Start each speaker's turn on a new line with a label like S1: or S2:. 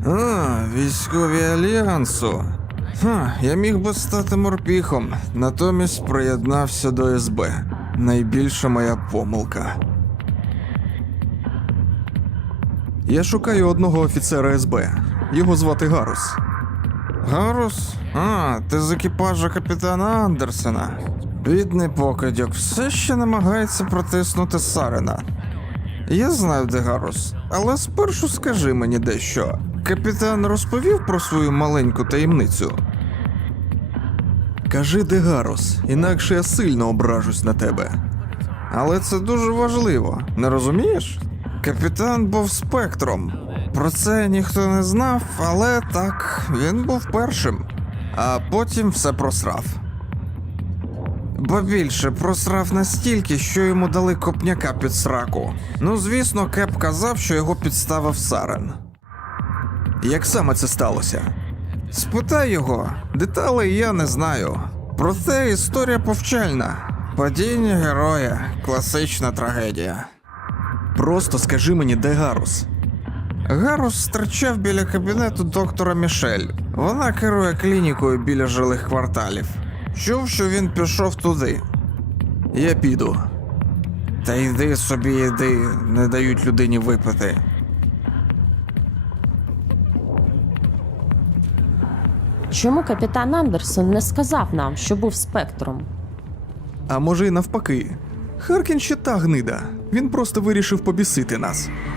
S1: Військові Альянсу. Я міг би стати морпіхом, натомість приєднався до СБ. Найбільша моя помилка. Я шукаю одного офіцера СБ. Його звати Гарус. Гарус? Ти з екіпажу капітана Андерсена. Бідний покидьок все ще намагається протиснути Сарена. Я знаю, де Гарус, але спершу скажи мені дещо. Капітан розповів про свою маленьку таємницю? Кажи, де Гарус, інакше я сильно ображусь на тебе. Але це дуже важливо, не розумієш? Капітан був спектром. Про це ніхто не знав, але так, він був першим. А потім все просрав. Ба більше, просрав настільки, що йому дали копняка під сраку. Ну, звісно, Кеп казав, що його підставив Сарен. Як саме це сталося? Спитай його, деталей я не знаю. Проте історія повчальна. Падіння героя, класична трагедія. Просто скажи мені, де Гарус? Гарус стирчав біля кабінету доктора Мішель. Вона керує клінікою біля жилих кварталів. Чув, що він пішов туди. Я піду. Та йди собі, йди, не дають людині випити.
S2: Чому капітан Андерсон не сказав нам, що був спектром?
S1: А може й навпаки. Харкін ще та гнида. Він просто вирішив побісити нас.